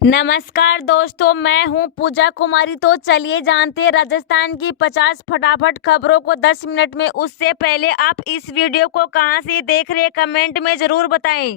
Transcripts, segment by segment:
नमस्कार दोस्तों, मैं हूं पूजा कुमारी। तो चलिए जानते हैं राजस्थान की 50 फटाफट खबरों को 10 मिनट में। उससे पहले आप इस वीडियो को कहां से देख रहे हैं कमेंट में जरूर बताएं।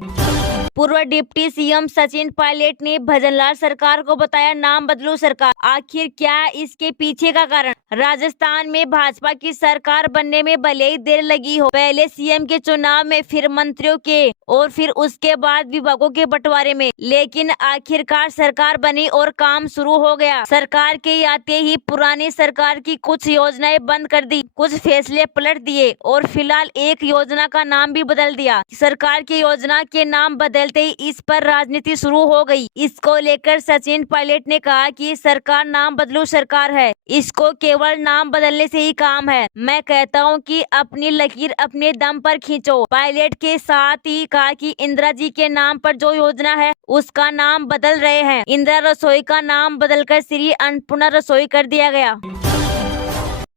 पूर्व डिप्टी सीएम सचिन पायलट ने भजनलाल सरकार को बताया नाम बदलू सरकार। आखिर क्या है इसके पीछे का कारण? राजस्थान में भाजपा की सरकार बनने में भले ही देर लगी हो, पहले सीएम के चुनाव में, फिर मंत्रियों के और फिर उसके बाद विभागों के बंटवारे में, लेकिन आखिरकार सरकार बनी और काम शुरू हो गया। सरकार के आते ही पुरानी सरकार की कुछ योजनाएं बंद कर दी, कुछ फैसले पलट दिए और फिलहाल एक योजना का नाम भी बदल दिया। सरकार की योजना के नाम बदलते ही इस पर राजनीति शुरू हो गई। इसको लेकर सचिन पायलट ने कहा कि सरकार नाम बदलू सरकार है, इसको केवल नाम बदलने से ही काम है। मैं कहता हूं कि अपनी लकीर अपने दम पर खींचो। पायलट के साथ ही कहा कि इंदिरा जी के नाम पर जो योजना है उसका नाम बदल रहे हैं। इंदिरा रसोई का नाम बदलकर श्री अन्नपूर्णा रसोई कर दिया गया।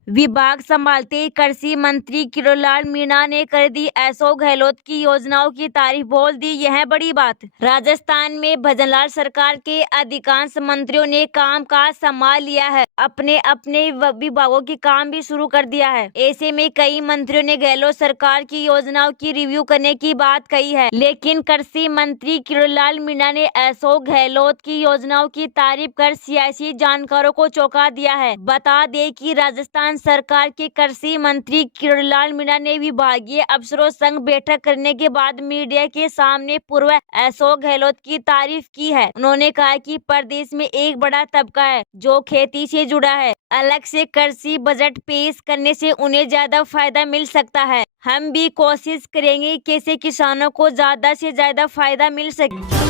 विभाग संभालते कृषि मंत्री किरोड़ीलाल मीणा ने कर दी अशोक गहलोत की योजनाओं की तारीफ, बोल दी यह बड़ी बात। राजस्थान में भजनलाल सरकार के अधिकांश मंत्रियों ने काम काज संभाल लिया है, अपने अपने विभागों की काम भी शुरू कर दिया है। ऐसे में कई मंत्रियों ने गहलोत सरकार की योजनाओं की रिव्यू करने की बात कही है, लेकिन कृषि मंत्री किरोड़ीलाल मीणा ने अशोक गहलोत की योजनाओं की तारीफ कर सियासी जानकारों को चौंका दिया है। बता दें कि राजस्थान सरकार के कृषि मंत्री किरोड़ीलाल मीणा ने विभागीय अफसरों संग बैठक करने के बाद मीडिया के सामने पूर्व अशोक गहलोत की तारीफ की है। उन्होंने कहा कि प्रदेश में एक बड़ा तबका है जो खेती से जुड़ा है, अलग से कृषि बजट पेश करने से उन्हें ज्यादा फायदा मिल सकता है। हम भी कोशिश करेंगे कैसे किसानों को ज्यादा से ज्यादा फायदा मिल सके।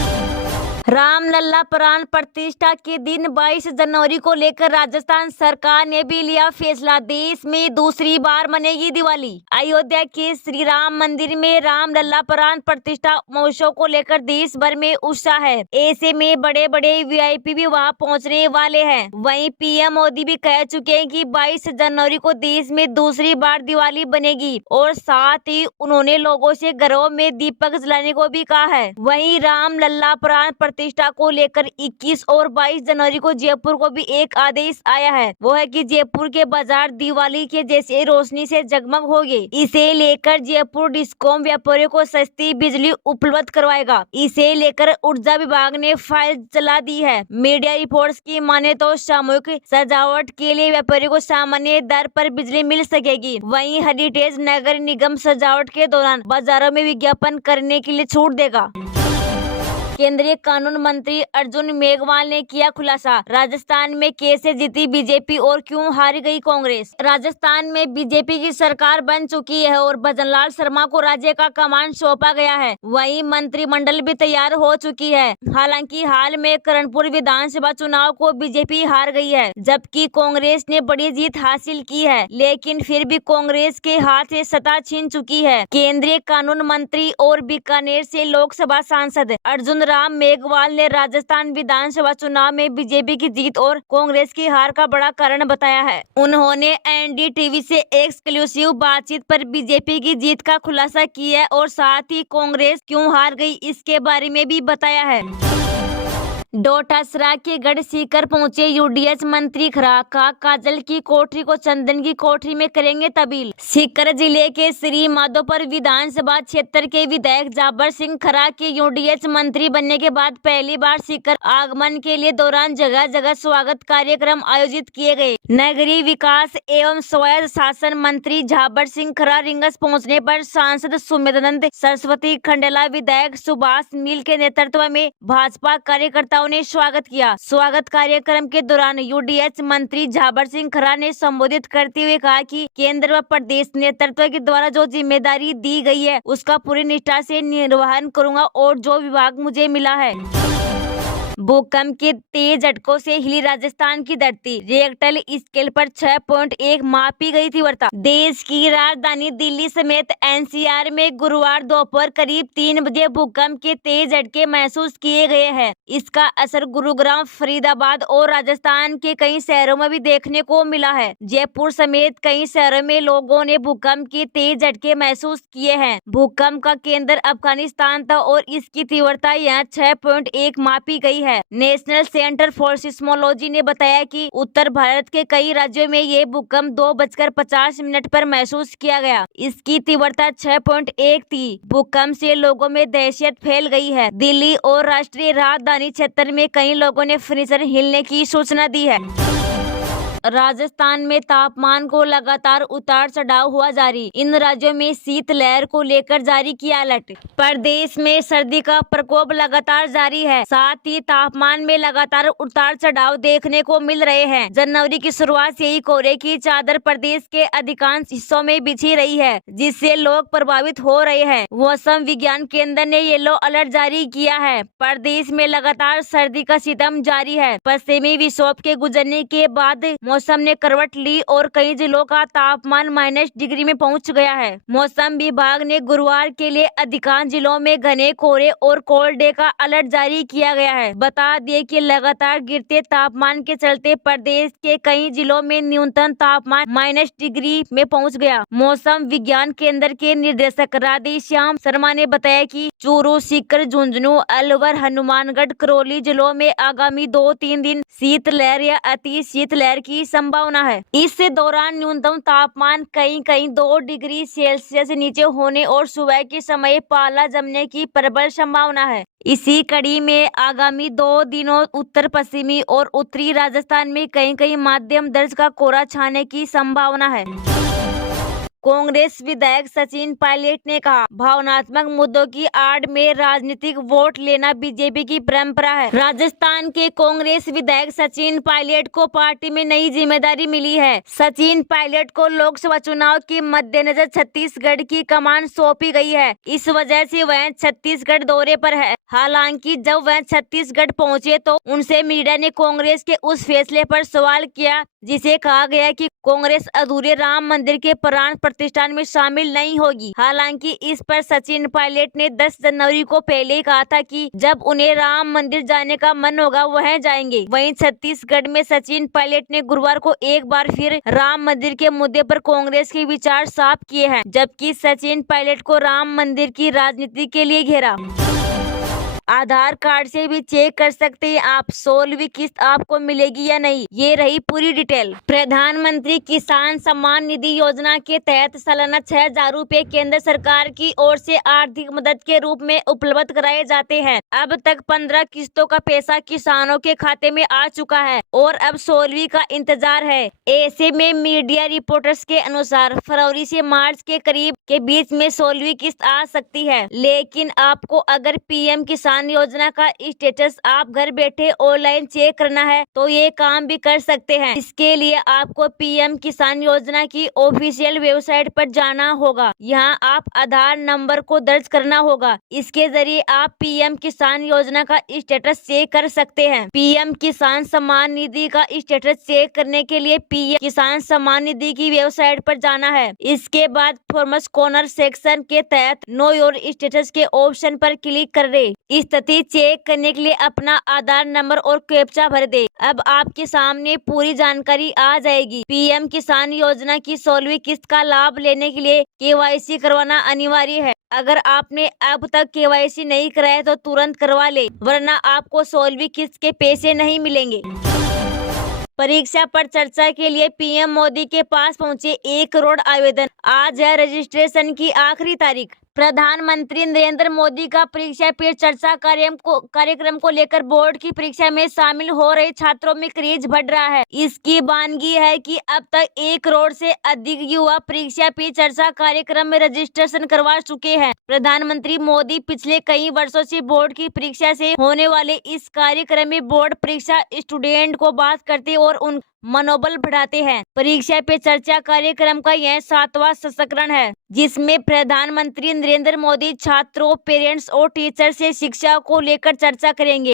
रामलला प्राण प्रतिष्ठा के दिन 22 जनवरी को लेकर राजस्थान सरकार ने भी लिया फैसला। देश में दूसरी बार मनेगी दिवाली। अयोध्या के श्री राम मंदिर में रामलला प्राण प्रतिष्ठा महोत्सव को लेकर देश भर में उत्साह है। ऐसे में बड़े बड़े वीआईपी भी वहां पहुंचने वाले हैं। वहीं पीएम मोदी भी कह चुके हैं कि 22 जनवरी को देश में दूसरी बार दिवाली बनेगी और साथ ही उन्होंने लोगों से घरों में दीपक जलाने को भी कहा है। वहीं रामलला प्राण प्रतिष्ठा को लेकर 21 और 22 जनवरी को जयपुर को भी एक आदेश आया है। वो है कि जयपुर के बाजार दिवाली के जैसे रोशनी से जगमग होंगे। इसे लेकर जयपुर डिस्कॉम व्यापारियों को सस्ती बिजली उपलब्ध करवाएगा। इसे लेकर ऊर्जा विभाग ने फाइल चला दी है। मीडिया रिपोर्ट्स की माने तो सामूहिक सजावट के लिए व्यापारियों को सामान्य दर पर बिजली मिल सकेगी। वहीं हेरिटेज नगर निगम सजावट के दौरान बाजारों में विज्ञापन करने के लिए छूट देगा। केंद्रीय कानून मंत्री अर्जुन मेघवाल ने किया खुलासा। राजस्थान में कैसे जीती बीजेपी और क्यों हार गई कांग्रेस। राजस्थान में बीजेपी की सरकार बन चुकी है और भजनलाल शर्मा को राज्य का कमान सौंपा गया है। वहीं मंत्रिमंडल भी तैयार हो चुकी है। हालांकि हाल में करणपुर विधानसभा चुनाव को बीजेपी हार गई है, जबकि कांग्रेस ने बड़ी जीत हासिल की है, लेकिन फिर भी कांग्रेस के हाथ से सत्ता छीन चुकी है। केंद्रीय कानून मंत्री और बीकानेर से लोकसभा सांसद अर्जुन राम मेघवाल ने राजस्थान विधानसभा चुनाव में बीजेपी की जीत और कांग्रेस की हार का बड़ा कारण बताया है। उन्होंने एनडीटीवी से एक्सक्लूसिव बातचीत पर बीजेपी की जीत का खुलासा किया है और साथ ही कांग्रेस क्यों हार गई इसके बारे में भी बताया है। डोटासरा के गढ़ सीकर पहुंचे यूडीएच मंत्री खरा का काजल की कोठरी को चंदन की कोठरी में करेंगे तब्दील। सीकर जिले के श्री माधोपुर विधानसभा क्षेत्र के विधायक जाबर सिंह खरा के यूडीएच मंत्री बनने के बाद पहली बार सीकर आगमन के लिए दौरान जगह जगह स्वागत कार्यक्रम आयोजित किए गए। नगरीय विकास एवं स्वायत्त शासन मंत्री जाबर सिंह खरा रिंगस पहुँचने पर सांसद सुमेधानंद सरस्वती खंडेला, विधायक सुभाष मील के नेतृत्व में भाजपा कार्यकर्ताओं ने स्वागत किया। स्वागत कार्यक्रम के दौरान यूडीएच मंत्री जाबर सिंह खरा ने संबोधित करते हुए कहा कि केंद्र व प्रदेश नेतृत्व के द्वारा जो जिम्मेदारी दी गई है उसका पूरी निष्ठा से निर्वहन करूंगा और जो विभाग मुझे मिला है। भूकंप के तेज झटकों से हिली राजस्थान की धरती। रिएक्टर स्केल पर 6.1 मापी गई तीव्रता। देश की राजधानी दिल्ली समेत एनसीआर में गुरुवार दोपहर करीब 3 बजे भूकंप के तेज झटके महसूस किए गए हैं। इसका असर गुरुग्राम, फरीदाबाद और राजस्थान के कई शहरों में भी देखने को मिला है। जयपुर समेत कई शहरों में लोगों ने भूकंप के तेज झटके महसूस किए हैं। भूकंप का केंद्र अफगानिस्तान था और इसकी तीव्रता यहाँ 6.1 मापी गई है। है। नेशनल सेंटर फॉर सिस्मोलॉजी ने बताया कि उत्तर भारत के कई राज्यों में ये भूकंप 2:50 पर महसूस किया गया। इसकी तीव्रता 6.1 थी। भूकंप से लोगों में दहशत फैल गई है। दिल्ली और राष्ट्रीय राजधानी क्षेत्र में कई लोगों ने फर्नीचर हिलने की सूचना दी है। राजस्थान में तापमान को लगातार उतार चढ़ाव हुआ जारी। इन राज्यों में शीतलहर को लेकर जारी किया अलर्ट। प्रदेश में सर्दी का प्रकोप लगातार जारी है। साथ ही तापमान में लगातार उतार चढ़ाव देखने को मिल रहे हैं। जनवरी की शुरुआत से ही कोहरे की चादर प्रदेश के अधिकांश हिस्सों में बिछी रही है, जिससे लोग प्रभावित हो रहे हैं। मौसम विज्ञान केंद्र ने येलो अलर्ट जारी किया है। प्रदेश में लगातार सर्दी का सितम जारी है। पश्चिमी विक्षोभ के गुजरने के बाद मौसम ने करवट ली और कई जिलों का तापमान -डिग्री में पहुंच गया है। मौसम विभाग ने गुरुवार के लिए अधिकांश जिलों में घने कोहरे और कोल्ड डे का अलर्ट जारी किया गया है। बता दिए कि लगातार गिरते तापमान के चलते प्रदेश के कई जिलों में न्यूनतम तापमान -डिग्री में पहुंच गया। मौसम विज्ञान केंद्र के निदेशक राधेश्याम शर्मा ने बताया कि चूरू, सीकर, झुंझुनू, अलवर, हनुमानगढ़, करौली जिलों में आगामी 2-3 दिन शीतलहर या अति शीतलहर की संभावना है। इस दौरान न्यूनतम तापमान कहीं 2 डिग्री सेल्सियस नीचे होने और सुबह के समय पाला जमने की प्रबल संभावना है। इसी कड़ी में आगामी 2 दिनों उत्तर पश्चिमी और उत्तरी राजस्थान में कहीं माध्यम दर्ज का कोहरा छाने की संभावना है। कांग्रेस विधायक सचिन पायलट ने कहा, भावनात्मक मुद्दों की आड़ में राजनीतिक वोट लेना बीजेपी की परंपरा है। राजस्थान के कांग्रेस विधायक सचिन पायलट को पार्टी में नई जिम्मेदारी मिली है। सचिन पायलट को लोकसभा चुनाव के मद्देनजर छत्तीसगढ़ की कमान सौंपी गई है। इस वजह से वह छत्तीसगढ़ दौरे पर है। हालांकि जब वह छत्तीसगढ़ पहुंचे तो उनसे मीडिया ने कांग्रेस के उस फैसले पर सवाल किया जिसे कहा गया कि कांग्रेस अधूरे राम मंदिर के प्राण प्रतिष्ठान में शामिल नहीं होगी। हालांकि इस पर सचिन पायलट ने 10 जनवरी को पहले ही कहा था कि जब उन्हें राम मंदिर जाने का मन होगा वह जाएंगे। वहीं छत्तीसगढ़ में सचिन पायलट ने गुरुवार को एक बार फिर राम मंदिर के मुद्दे पर कांग्रेस के विचार साफ किए हैं, जबकि सचिन पायलट को राम मंदिर की राजनीति के लिए घेरा। आधार कार्ड से भी चेक कर सकते हैं आप 16वीं किस्त आपको मिलेगी या नहीं। ये रही पूरी डिटेल। प्रधानमंत्री किसान सम्मान निधि योजना के तहत सालाना 6,000 रूपए केंद्र सरकार की ओर से आर्थिक मदद के रूप में उपलब्ध कराए जाते हैं। अब तक 15 किस्तों का पैसा किसानों के खाते में आ चुका है और अब 16वीं का इंतजार है। ऐसे में मीडिया रिपोर्टर्स के अनुसार फरवरी से मार्च के करीब के बीच में 16वीं किस्त आ सकती है। लेकिन आपको अगर पीएम किसान योजना का स्टेटस आप घर बैठे ऑनलाइन चेक करना है तो ये काम भी कर सकते हैं। इसके लिए आपको पीएम किसान योजना की ऑफिशियल वेबसाइट पर जाना होगा। यहाँ आप आधार नंबर को दर्ज करना होगा। इसके जरिए आप पीएम किसान योजना का स्टेटस चेक कर सकते हैं। पीएम किसान सम्मान निधि का स्टेटस चेक करने के लिए पीएम किसान सम्मान निधि की वेबसाइट पर जाना है। इसके बाद फॉर्मस कॉर्नर सेक्शन के तहत नो योर स्टेटस के ऑप्शन पर क्लिक कर दे। स्थिति चेक करने के लिए अपना आधार नंबर और कैप्चा भर दे। अब आपके सामने पूरी जानकारी आ जाएगी। पीएम किसान योजना की 16वीं किस्त का लाभ लेने के लिए केवाईसी करवाना अनिवार्य है। अगर आपने अब तक केवाईसी नहीं कराया तो तुरंत करवा ले, वरना आपको 16वीं किस्त के पैसे नहीं मिलेंगे। परीक्षा पर चर्चा के लिए पीएम मोदी के पास पहुंचे 1 करोड़ आवेदन। आज है रजिस्ट्रेशन की आखिरी तारीख। प्रधानमंत्री नरेंद्र मोदी का परीक्षा पे चर्चा कार्यक्रम को लेकर बोर्ड की परीक्षा में शामिल हो रहे छात्रों में क्रेज बढ़ रहा है। इसकी वानगी है कि अब तक 1 करोड़ से अधिक युवा परीक्षा पे चर्चा कार्यक्रम में रजिस्ट्रेशन करवा चुके हैं। प्रधानमंत्री मोदी पिछले कई वर्षों से बोर्ड की परीक्षा से होने वाले इस कार्यक्रम में बोर्ड परीक्षा स्टूडेंट को बात करते और उन मनोबल बढ़ाते हैं। परीक्षा पे चर्चा कार्यक्रम का यह 7वां संस्करण है, जिसमें प्रधानमंत्री नरेंद्र मोदी छात्रों, पेरेंट्स और टीचर से शिक्षा को लेकर चर्चा करेंगे।